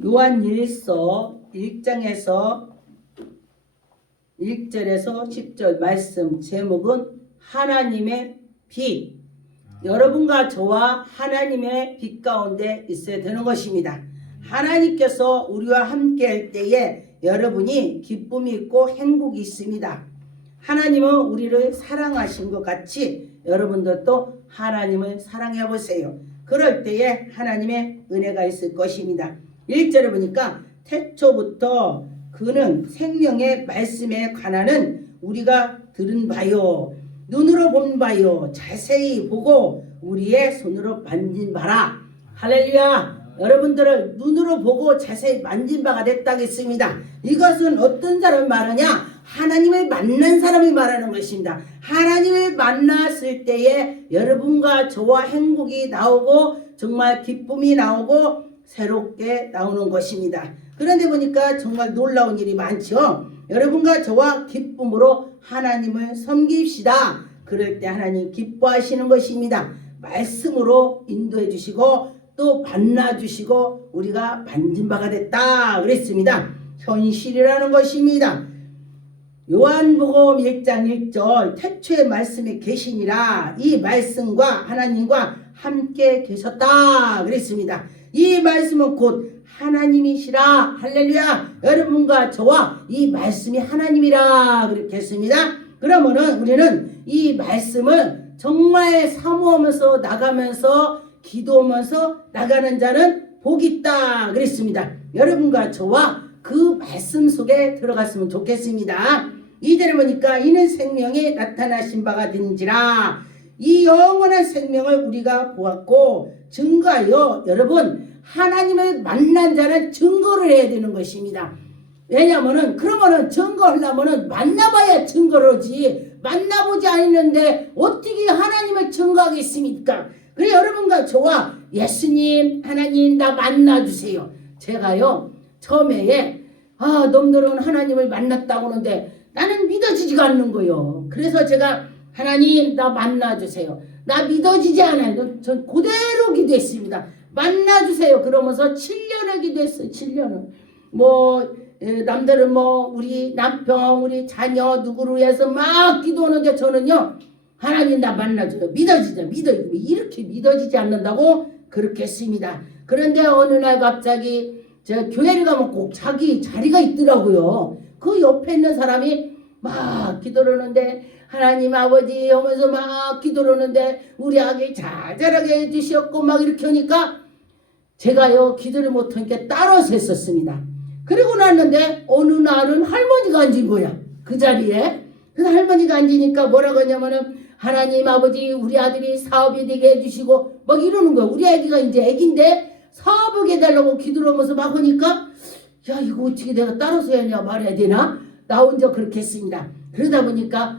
요한일서 1장에서 1절에서 10절 말씀 제목은 하나님의 빛. 여러분과 저와 하나님의 빛 가운데 있어야 되는 것입니다. 하나님께서 우리와 함께 할 때에 여러분이 기쁨이 있고 행복이 있습니다. 하나님은 우리를 사랑하신 것 같이 여러분들도 하나님을 사랑해 보세요. 그럴 때에 하나님의 은혜가 있을 것입니다. 1절에 보니까 태초부터 그는 생명의 말씀에 관하는 우리가 들은 바요, 눈으로 본 바요, 자세히 보고 우리의 손으로 만진 바라. 할렐루야. 여러분들을 눈으로 보고 자세히 만진 바가 됐다겠습니다. 이것은 어떤 사람이 말하냐? 하나님을 만난 사람이 말하는 것입니다. 하나님을 만났을 때에 여러분과 저와 행복이 나오고 정말 기쁨이 나오고 새롭게 나오는 것입니다. 그런데 보니까 정말 놀라운 일이 많죠. 여러분과 저와 기쁨으로 하나님을 섬깁시다. 그럴 때 하나님 기뻐하시는 것입니다. 말씀으로 인도해 주시고 또 만나 주시고 우리가 만진 바가 됐다 그랬습니다. 현실이라는 것입니다. 요한복음 1장 1절 태초의 말씀에 계시니라. 이 말씀과 하나님과 함께 계셨다 그랬습니다. 이 말씀은 곧 하나님이시라. 할렐루야. 여러분과 저와 이 말씀이 하나님이라 그렇게 했습니다. 그러면은 우리는 이 말씀을 정말 사모하면서 나가면서 기도하면서 나가는 자는 복이 있다 그랬습니다. 여러분과 저와 그 말씀 속에 들어갔으면 좋겠습니다. 2절에 보니까 이는 생명이 나타나신 바가 된지라. 이 영원한 생명을 우리가 보았고 증거하여. 여러분, 하나님을 만난 자는 증거를 해야 되는 것입니다. 왜냐하면은 그러면은 증거하려면은 만나봐야 증거를 하지, 만나보지 않았는데 어떻게 하나님을 증거하겠습니까? 그래 여러분과 저와 예수님, 하나님 나 만나주세요. 제가요 처음에 놈들은 하나님을 만났다고 하는데 나는 믿어지지가 않는 거예요. 그래서 제가 하나님 나 만나주세요. 나 믿어지지 않아요. 전 그대로 기도했습니다. 만나주세요. 그러면서 7년을 기도했어요. 7년을. 남들은 우리 남편, 우리 자녀 누구를 위해서 막 기도하는데 저는요 하나님 나 만나줘요. 믿어지죠. 이렇게 믿어지지 않는다고 그렇게 했습니다. 그런데 어느 날 갑자기 제가 교회를 가면 꼭 자기 자리가 있더라고요. 그 옆에 있는 사람이 막 기도를 하는데 하나님 아버지 하면서 막 기도를 하는데 우리 아기 잘 자라게 해주시었고 막 이렇게 하니까 제가요 기도를 못하니까 따라서 했었습니다. 그리고 났는데 어느 날은 할머니가 앉은 거야. 그 자리에. 그래서 할머니가 앉으니까 뭐라고 하냐면은 하나님 아버지 우리 아들이 사업이 되게 해주시고 막 이러는 거야. 우리 아기가 이제 아기인데 사업을 해달라고 기도를 하면서 막 하니까 야 이거 어떻게 내가 따라서 해야 말해야 되나? 나 혼자 그렇게 했습니다. 그러다 보니까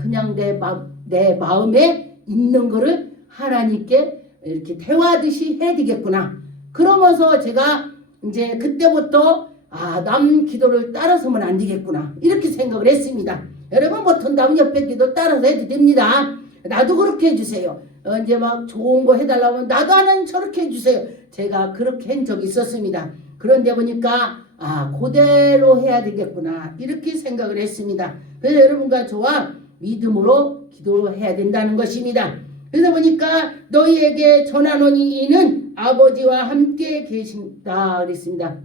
그냥 내 마음에 있는 거를 하나님께 이렇게 대화하듯이 해야 되겠구나. 그러면서 제가 이제 그때부터 남 기도를 따라서면 안 되겠구나 이렇게 생각을 했습니다. 여러분 보통 남 옆에 기도 따라서 해도 됩니다. 나도 그렇게 해주세요. 이제 막 좋은 거 해달라면 나도 하나님 저렇게 해주세요. 제가 그렇게 한 적이 있었습니다. 그런데 보니까 그대로 해야 되겠구나 이렇게 생각을 했습니다. 그래서 여러분과 저와 믿음으로 기도해야 된다는 것입니다. 그래서 보니까 너희에게 전하노니 이는 아버지와 함께 계신다 그랬습니다.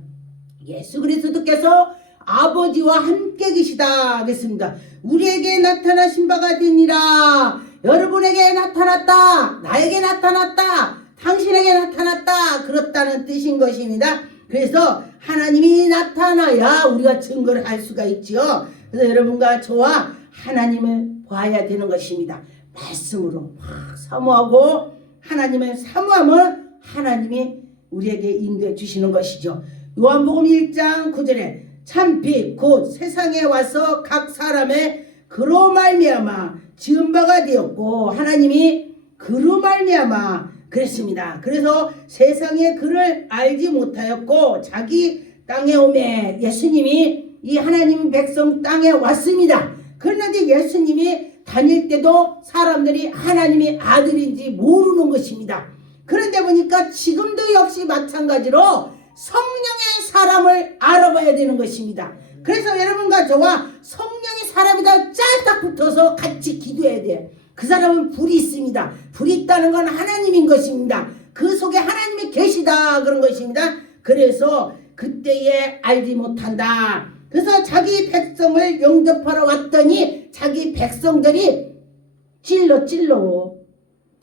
예수 그리스도께서 아버지와 함께 계시다 그랬습니다. 우리에게 나타나신 바가 되니라. 여러분에게 나타났다. 나에게 나타났다. 당신에게 나타났다. 그렇다는 뜻인 것입니다. 그래서 하나님이 나타나야 우리가 증거를 할 수가 있죠. 그래서 여러분과 저와 하나님을 봐야 되는 것입니다. 말씀으로 막 사모하고 하나님을 사모하면 하나님이 우리에게 인도해 주시는 것이죠. 요한복음 1장 9절에 참 빛 곧 세상에 와서 각 사람의 그로 말미암아 지은 바가 되었고 하나님이 그로 말미암아 그랬습니다. 그래서 세상에 그를 알지 못하였고 자기 땅에 오매 예수님이 이 하나님 백성 땅에 왔습니다. 그런데 예수님이 다닐 때도 사람들이 하나님의 아들인지 모르는 것입니다. 그런데 보니까 지금도 역시 마찬가지로 성령의 사람을 알아봐야 되는 것입니다. 그래서 여러분과 저와 성령의 사람이다 짤딱 붙어서 같이 기도해야 돼요. 그 사람은 불이 있습니다. 불이 있다는 건 하나님인 것입니다. 그 속에 하나님이 계시다 그런 것입니다. 그래서 그때에 알지 못한다. 그래서 자기 백성을 영접하러 왔더니 자기 백성들이 찔러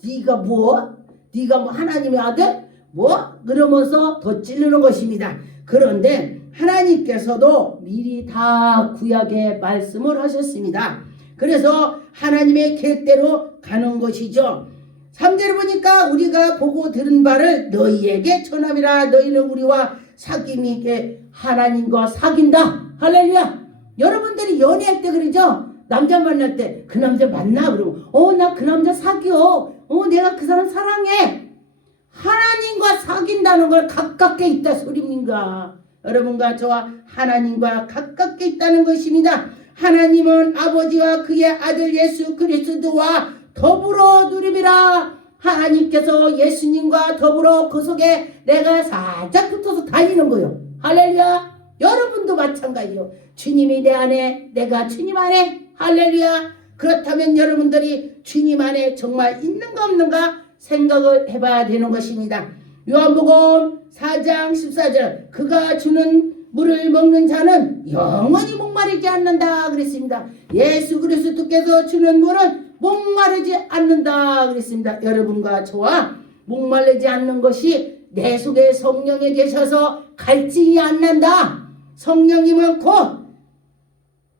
네가 뭐? 네가 뭐 하나님의 아들? 뭐? 그러면서 더 찌르는 것입니다. 그런데 하나님께서도 미리 다 구약에 말씀을 하셨습니다. 그래서 하나님의 계획대로 가는 것이죠. 3절을 보니까 우리가 보고 들은 바를 너희에게 전함이라. 너희는 우리와 사귐이 하나님과 사귄다. 할렐루야. 여러분들이 연애할 때 그러죠. 남자 만날 때 그 남자 만나 그러면 나 그 남자 사귀어. 내가 그 사람 사랑해. 하나님과 사귄다는 걸 가깝게 있다 소리입니다. 여러분과 저와 하나님과 가깝게 있다는 것입니다. 하나님은 아버지와 그의 아들 예수 그리스도와 더불어 누림이라. 하나님께서 예수님과 더불어 그 속에 내가 살짝 붙어서 다니는 거요. 할렐루야. 여러분도 마찬가지요. 주님이 내 안에, 내가 주님 안에. 할렐루야. 그렇다면 여러분들이 주님 안에 정말 있는가 없는가 생각을 해봐야 되는 것입니다. 요한복음 4장 14절 그가 주는 물을 먹는 자는 영원히 목마르지 않는다 그랬습니다. 예수 그리스도께서 주는 물은 목마르지 않는다 그랬습니다. 여러분과 저와 목마르지 않는 것이 내 속에 성령에 계셔서 갈증이 안 난다. 성령님은 곧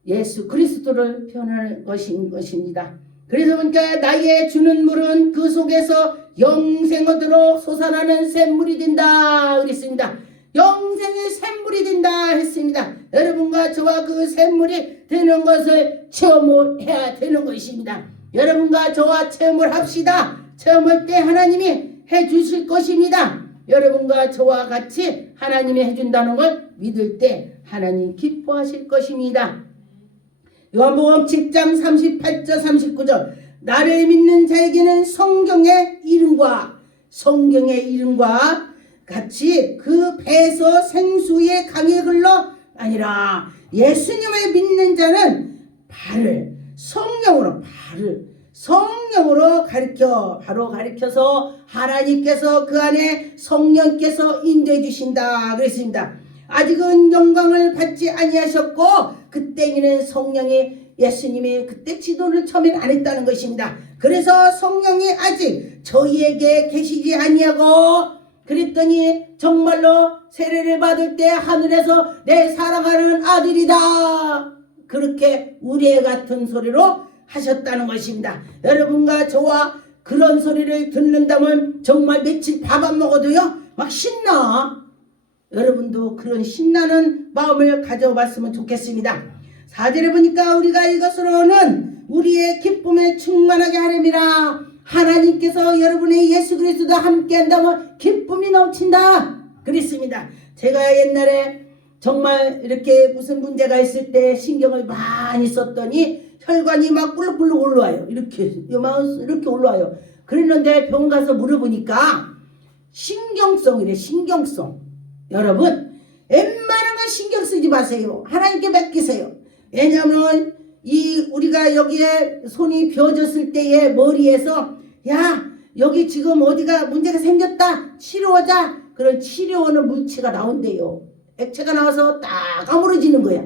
예수 그리스도를 표현하는 것입니다. 그래서 보니까 나의 주는 물은 그 속에서 영생으로 솟아나는 샘물이 된다 그랬습니다. 영생의 샘물이 된다 했습니다. 여러분과 저와 그 샘물이 되는 것을 체험을 해야 되는 것입니다. 여러분과 저와 체험을 합시다. 체험할 때 하나님이 해주실 것입니다. 여러분과 저와 같이 하나님이 해준다는 걸 믿을 때 하나님 기뻐하실 것입니다. 요한복음 7장 38절 39절 나를 믿는 자에게는 성경의 이름과 같이 그 배에서 생수의 강이 흘러 아니라 예수님을 믿는 자는 성령으로 가르쳐서 하나님께서 그 안에 성령께서 인도해 주신다 그랬습니다. 아직은 영광을 받지 아니하셨고 그때에는 성령이 예수님이 그때 지도를 처음엔 안 했다는 것입니다. 그래서 성령이 아직 저희에게 계시지 아니하고 그랬더니 정말로 세례를 받을 때 하늘에서 내 사랑하는 아들이다 그렇게 우레 같은 소리로 하셨다는 것입니다. 여러분과 저와 그런 소리를 듣는다면 정말 며칠 밥 안 먹어도요 막 신나. 여러분도 그런 신나는 마음을 가져봤으면 좋겠습니다. 4절에 보니까 우리가 이것으로는 우리의 기쁨에 충만하게 하렴이라. 하나님께서 여러분의 예수 그리스도 함께 한다면 기쁨이 넘친다 그랬습니다. 제가 옛날에 정말 이렇게 무슨 문제가 있을 때 신경을 많이 썼더니 혈관이 막 불룩불룩 올라와요. 이렇게 올라와요. 그랬는데 병원 가서 물어보니까 신경성이래. 신경성. 여러분 웬만한 건 신경 쓰지 마세요. 하나님께 맡기세요. 왜냐하면 우리가 여기에 손이 비어졌을 때에 머리에서 야 여기 지금 어디가 문제가 생겼다 치료하자. 그런 치료하는 물체가 나온대요. 액체가 나와서 딱 아물어지는 거야.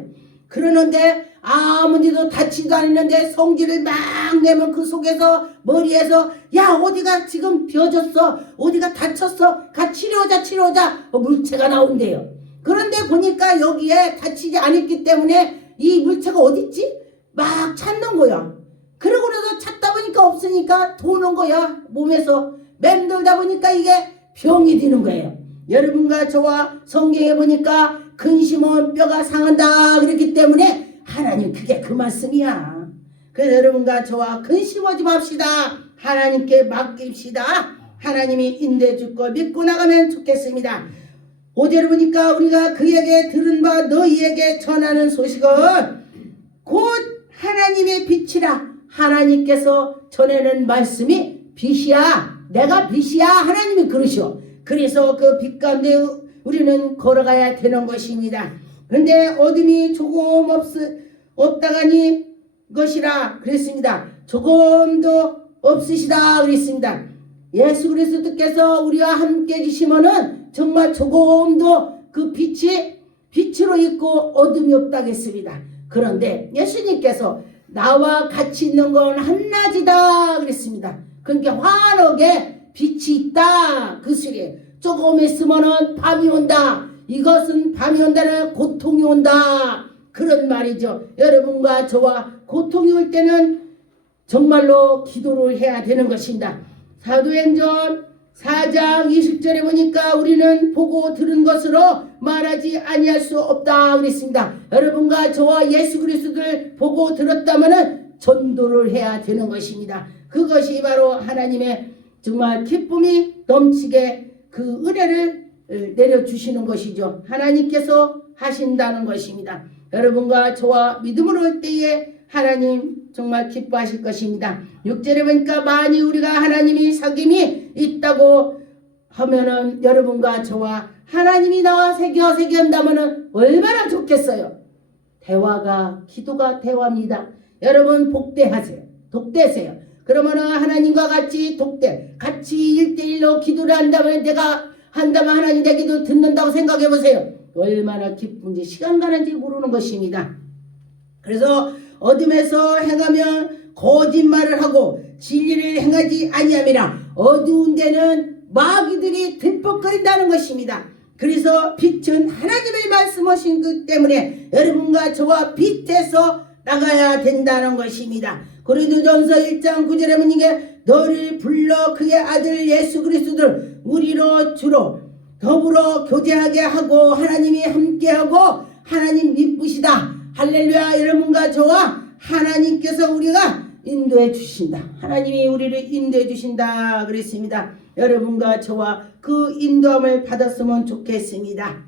그러는데 아무데도 다치지도 않았는데 성질을 막 내면 그 속에서 머리에서 야 어디가 지금 비어졌어 어디가 다쳤어 가 치료하자 물체가 나온대요. 그런데 보니까 여기에 다치지 않았기 때문에 이 물체가 어딨지? 막 찾는 거야. 그러고 나서 찾다 보니까 없으니까 도는 거야. 몸에서 맴돌다 보니까 이게 병이 되는 거예요. 여러분과 저와 성경에 보니까 근심은 뼈가 상한다 그랬기 때문에 하나님 그게 그 말씀이야. 그래서 여러분과 저와 근심하지 맙시다. 하나님께 맡깁시다. 하나님이 인도해 줄 걸 믿고 나가면 좋겠습니다. 5절을 보니까 우리가 그에게 들은 바 너희에게 전하는 소식은 곧 하나님의 빛이라. 하나님께서 전하는 말씀이 빛이야. 내가 빛이야. 하나님이 그러시오. 그래서 그 빛 가운데 우리는 걸어가야 되는 것입니다. 그런데 어둠이 조금 없다가니 것이라 그랬습니다. 조금도 없으시다 그랬습니다. 예수 그리스도께서 우리와 함께 해주시면은 정말 조금도 그 빛으로 있고 어둠이 없다겠습니다. 그런데 예수님께서 나와 같이 있는 건 한낮이다 그랬습니다. 그러니까 환하게 빛이 있다 그 소리에 조금 있으면은 밤이 온다. 이것은 밤이 온다는 고통이 온다 그런 말이죠. 여러분과 저와 고통이 올 때는 정말로 기도를 해야 되는 것입니다. 사도행전 4장 20절에 보니까 우리는 보고 들은 것으로 말하지 아니할 수 없다 그랬습니다. 여러분과 저와 예수 그리스도를 보고 들었다면 전도를 해야 되는 것입니다. 그것이 바로 하나님의 정말 기쁨이 넘치게 그 은혜를 내려주시는 것이죠. 하나님께서 하신다는 것입니다. 여러분과 저와 믿음으로 올 때에 하나님 정말 기뻐하실 것입니다. 6절에 보니까 만일 우리가 하나님이 사귐이 있다고 하면은 여러분과 저와 하나님이 나와 세계한다면은 얼마나 좋겠어요. 대화가 기도가 대화입니다. 여러분 독대세요. 그러면은 하나님과 같이 같이 1대1로 기도를 한다면 하나님 내 기도 듣는다고 생각해 보세요. 얼마나 기쁜지 시간 가는지 모르는 것입니다. 그래서 어둠에서 행하면 거짓말을 하고 진리를 행하지 아니함이라 어두운 데는 마귀들이 들썩거린다는 것입니다. 그래서 빛은 하나님의 말씀하신 그 때문에 여러분과 저와 빛에서 나가야 된다는 것입니다. 고린도전서 1장 9절에 보면 이게 너를 불러 그의 아들 예수 그리스도를 우리로 주로 더불어 교제하게 하고 하나님이 함께하고 하나님 미쁘시다. 할렐루야. 여러분과 저와 하나님께서 우리가 인도해 주신다. 하나님이 우리를 인도해 주신다 그랬습니다. 여러분과 저와 그 인도함을 받았으면 좋겠습니다.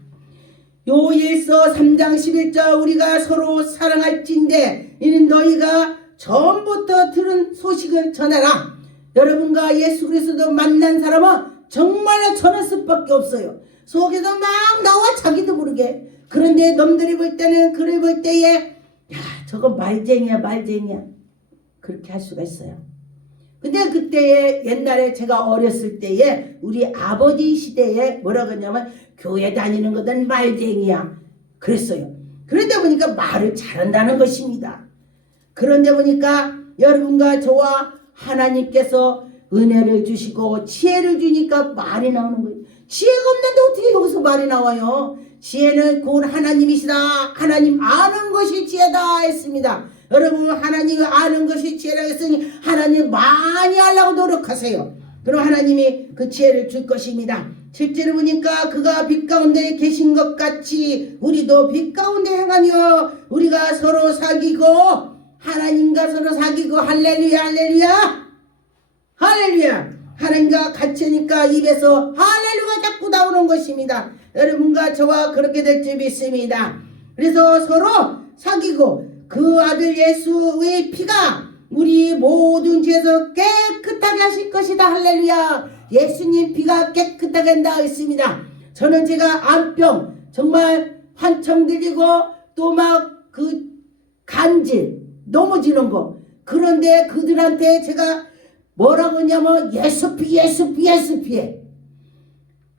요일서 3장 11절 우리가 서로 사랑할진대 이는 너희가 처음부터 들은 소식을 전하라. 여러분과 예수 그리스도 만난 사람은 정말로 전할 수밖에 없어요. 속에서 막 나와 자기도 모르게. 그런데 놈들이 볼 때는 그를 볼 때에 야 저거 말쟁이야 그렇게 할 수가 있어요. 근데 그때에 옛날에 제가 어렸을 때에 우리 아버지 시대에 뭐라고 했냐면 교회 다니는 거든 말쟁이야 그랬어요. 그런데 보니까 말을 잘한다는 것입니다. 그런데 보니까 여러분과 저와 하나님께서 은혜를 주시고 지혜를 주니까 말이 나오는 거예요. 지혜가 없는데 어떻게 여기서 말이 나와요? 지혜는 곧 하나님이시다. 하나님 아는 것이 지혜다 했습니다. 여러분 하나님을 아는 것이 지혜라고 했으니 하나님 많이 알라고 노력하세요. 그럼 하나님이 그 지혜를 줄 것입니다. 실제로 보니까 그가 빛 가운데 계신 것 같이 우리도 빛 가운데 행하며 우리가 서로 사귀고 하나님과 서로 사귀고 할렐루야 할렐루야 할렐루야. 하나님과 같이 하니까 입에서 할렐루야 자꾸 나오는 것입니다. 여러분과 저와 그렇게 될 줄 믿습니다. 그래서 서로 사귀고 그 아들 예수의 피가 우리 모든 죄에서 깨끗하게 하실 것이다. 할렐루야. 예수님 피가 깨끗하게 한다 했습니다. 저는 제가 암병 정말 환청 들리고 또 막 그 간질 넘어지는 거 그런데 그들한테 제가 뭐라고 했냐면 예수피해.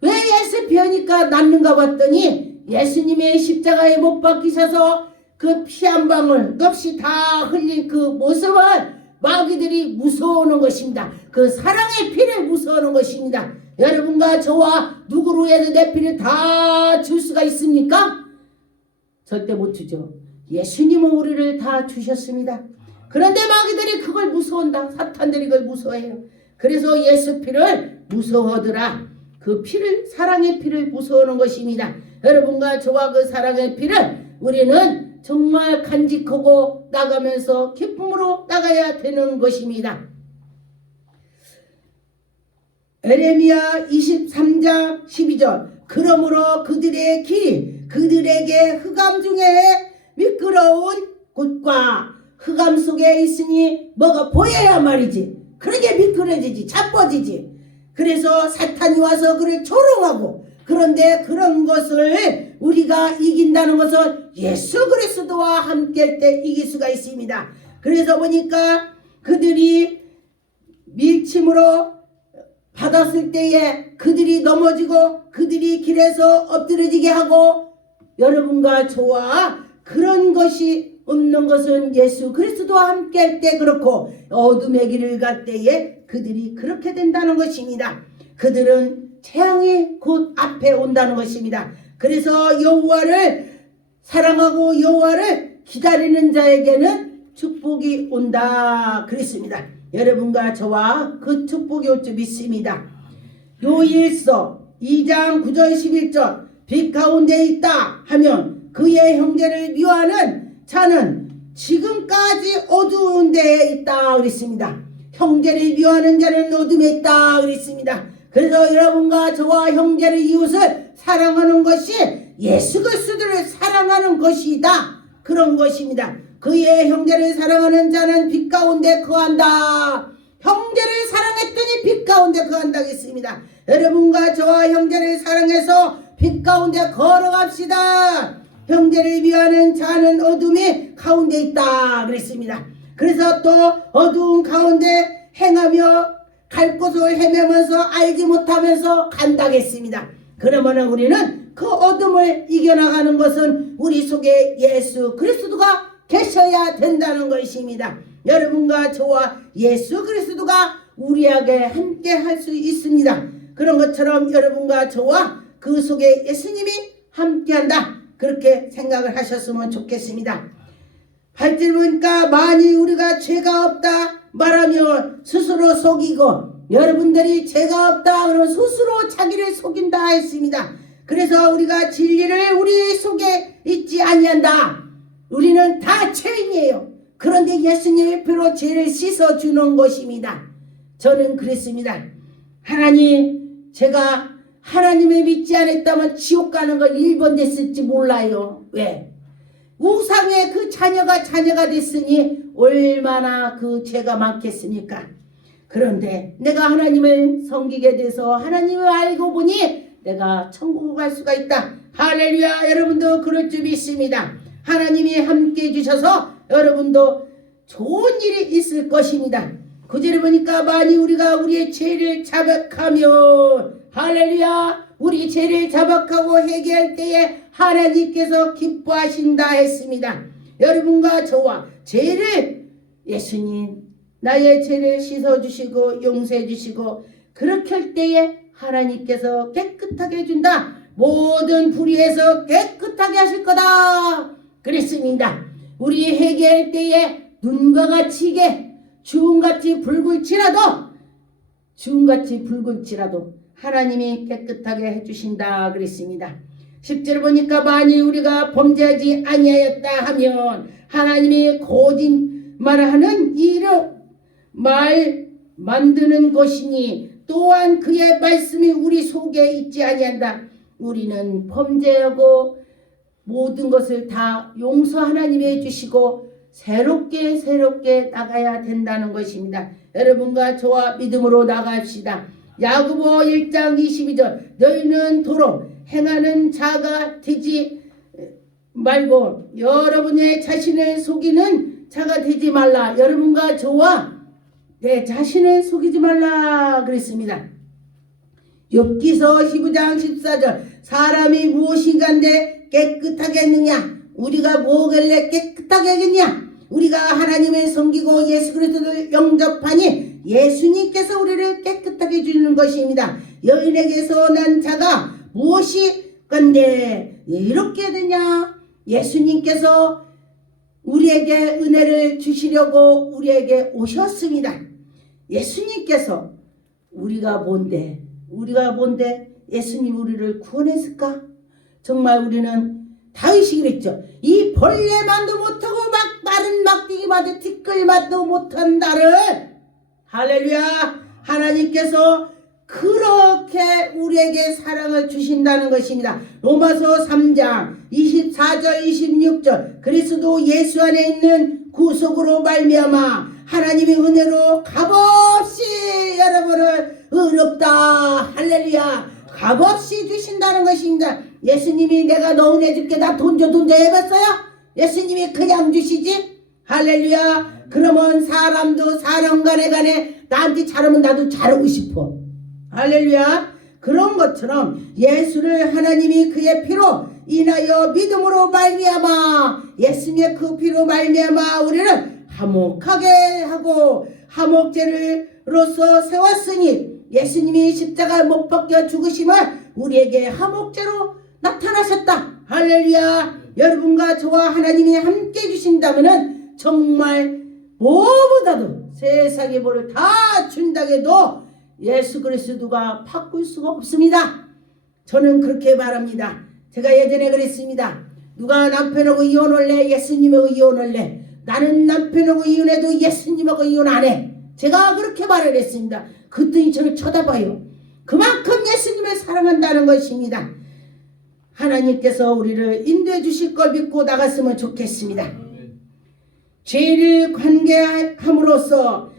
왜 예수피하니까 낫는가 봤더니 예수님의 십자가에 못 박히셔서 그 피 한 방울 없이 다 흘린 그 모습을 마귀들이 무서워하는 것입니다. 그 사랑의 피를 무서워하는 것입니다. 여러분과 저와 누구로 해도 내 피를 다 줄 수가 있습니까? 절대 못 주죠. 예수님은 우리를 다 주셨습니다. 그런데 마귀들이 그걸 무서워한다. 사탄들이 그걸 무서워해요. 그래서 예수 피를 무서워하더라. 그 피를 사랑의 피를 무서워하는 것입니다. 여러분과 저와 그 사랑의 피를 우리는 정말 간직하고 나가면서 기쁨으로 나가야 되는 것입니다. 에레미야 23장 12절 그러므로 그들의 길이 그들에게 흑암 중에 미끄러운 곳과 흑암 속에 있으니 뭐가 보여야 말이지. 그러게 미끄러지지 자빠지지. 그래서 사탄이 와서 그를 조롱하고 그런데 그런 것을 우리가 이긴다는 것은 예수 그리스도와 함께할 때 이길 수가 있습니다. 그래서 보니까 그들이 밀침으로 받았을 때에 그들이 넘어지고 그들이 길에서 엎드러지게 하고 여러분과 저와 그런 것이 없는 것은 예수 그리스도와 함께 할 때 그렇고 어둠의 길을 갈 때에 그들이 그렇게 된다는 것입니다. 그들은 재앙이 곧 앞에 온다는 것입니다. 그래서 여호와를 사랑하고 여호와를 기다리는 자에게는 축복이 온다 그랬습니다. 여러분과 저와 그 축복이 올 줄 믿습니다. 요일서 2장 9절 11절 빛 가운데 있다 하면 그의 형제를 미워하는 자는 지금까지 어두운 데에 있다 그랬습니다. 형제를 미워하는 자는 어둠에 있다 그랬습니다. 그래서 여러분과 저와 형제를 이웃을 사랑하는 것이 예수 그리스도를 사랑하는 것이다 그런 것입니다. 그의 형제를 사랑하는 자는 빛 가운데 거한다. 형제를 사랑했더니 빛 가운데 거한다 했습니다. 여러분과 저와 형제를 사랑해서 빛 가운데 걸어갑시다. 형제를 미워하는 자는 어둠이 가운데 있다 그랬습니다. 그래서 또 어두운 가운데 행하며 갈 곳을 헤매면서 알지 못하면서 간다겠습니다. 그러면 우리는 그 어둠을 이겨나가는 것은 우리 속에 예수 그리스도가 계셔야 된다는 것입니다. 여러분과 저와 예수 그리스도가 우리에게 함께 할 수 있습니다. 그런 것처럼 여러분과 저와 그 속에 예수님이 함께한다 그렇게 생각을 하셨으면 좋겠습니다. 8절 보니까 만일 우리가 죄가 없다 말하며 스스로 속이고 여러분들이 죄가 없다 그러면 스스로 자기를 속인다 했습니다. 그래서 우리가 진리를 우리 속에 있지 아니한다. 우리는 다 죄인이에요. 그런데 예수님의 피로 죄를 씻어주는 것입니다. 저는 그랬습니다. 하나님, 제가 하나님을 믿지 않았다면 지옥 가는 걸 1번 됐을지 몰라요. 왜? 우상의 그 자녀가 됐으니 얼마나 그 죄가 많겠습니까? 그런데 내가 하나님을 섬기게 돼서 하나님을 알고 보니 내가 천국을 갈 수가 있다. 할렐루야. 여러분도 그럴 줄 믿습니다. 하나님이 함께 해주셔서 여러분도 좋은 일이 있을 것입니다. 구절을 보니까 만일 우리가 우리의 죄를 자백하며 할렐루야 우리 죄를 자백하고 회개할 때에 하나님께서 기뻐하신다 했습니다. 여러분과 저와 죄를 예수님 나의 죄를 씻어주시고 용서해주시고 그렇게 할 때에 하나님께서 깨끗하게 해준다. 모든 불의에서 깨끗하게 하실 거다 그랬습니다. 우리 회개할 때에 눈과 같이 이게 주음같이 붉을지라도 하나님이 깨끗하게 해주신다 그랬습니다. 10절 보니까 만일 우리가 범죄하지 아니하였다 하면 하나님이 거짓말하는 이를 말 만드는 것이니 또한 그의 말씀이 우리 속에 있지 아니한다. 우리는 범죄하고 모든 것을 다 용서 하나님이 해주시고 새롭게 나가야 된다는 것입니다. 여러분과 저와 믿음으로 나갑시다. 야고보 1장 22절 너희는 도로 행하는 자가 되지 말고 여러분의 자신을 속이는 자가 되지 말라. 여러분과 저와 내 자신을 속이지 말라 그랬습니다. 욥기서 15장 14절 사람이 무엇인가인데 깨끗하게 했느냐? 우리가 뭐길래 깨끗하게 하겠냐? 우리가 하나님을 섬기고 예수 그리스도를 영접하니 예수님께서 우리를 깨끗하게 해주는 것입니다. 여인에게서 난 자가 무엇이 건데 이렇게 되냐? 예수님께서 우리에게 은혜를 주시려고 우리에게 오셨습니다. 예수님께서 우리가 뭔데 예수님 우리를 구원했을까? 정말 우리는 다윗이 그랬죠. 이 벌레만도 못하고 막 마른 막대기마저 티끌만도 못한 나를 할렐루야 하나님께서 그렇게 우리에게 사랑을 주신다는 것입니다. 로마서 3장 24절 26절 그리스도 예수 안에 있는 구속으로 말미암아 하나님의 은혜로 값없이 여러분을 의롭다 할렐루야 값없이 주신다는 것입니다. 예수님이 내가 너 은혜 줄게 나 돈 줘 해봤어요? 예수님이 그냥 주시지? 할렐루야. 그러면 사람도 사람 간에 나한테 잘하면 나도 잘하고 싶어. 할렐루야. 그런 것처럼 예수를 하나님이 그의 피로 인하여 믿음으로 말미암아 예수님의 그 피로 말미암아 우리는 화목하게 하고 화목제로서 세웠으니 예수님이 십자가 못 박혀 죽으심을 우리에게 화목제로 나타나셨다. 할렐루야. 여러분과 저와 하나님이 함께 주신다면 정말 무엇보다도 세상의 벌을 다 준다고 해도 예수 그리스도가 바꿀 수가 없습니다. 저는 그렇게 말합니다. 제가 예전에 그랬습니다. 누가 남편하고 이혼할래? 예수님하고 이혼할래? 나는 남편하고 이혼해도 예수님하고 이혼 안 해. 제가 그렇게 말을 했습니다. 그랬더니 저를 쳐다봐요. 그만큼 예수님을 사랑한다는 것입니다. 하나님께서 우리를 인도해 주실 걸 믿고 나갔으면 좋겠습니다. 죄를 관계함으로써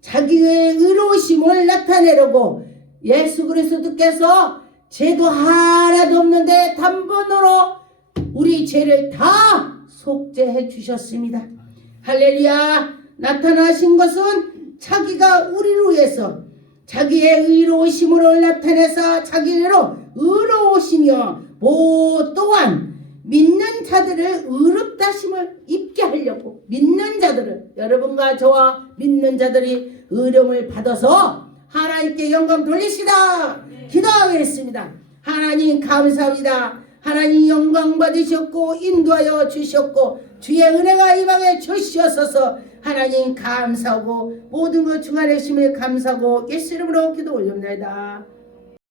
자기의 의로우심을 나타내려고 예수 그리스도께서 죄도 하나도 없는데 단번으로 우리 죄를 다 속죄해 주셨습니다. 할렐루야. 나타나신 것은 자기가 우리를 위해서 자기의 의로우심으로 나타내서 자기로 의로우시며 또한 믿는 자들을 의롭다심을 입게 하려고 믿는 자들을 여러분과 저와 믿는 자들이 의름을 받아서 하나님께 영광 돌리시다 기도하겠습니다. 하나님 감사합니다. 하나님 영광 받으셨고 인도하여 주셨고 주의 은혜가 임하게 주시옵소서. 하나님 감사하고 모든 것 중간에 심을 감사하고 예수 이름으로 기도 올립니다.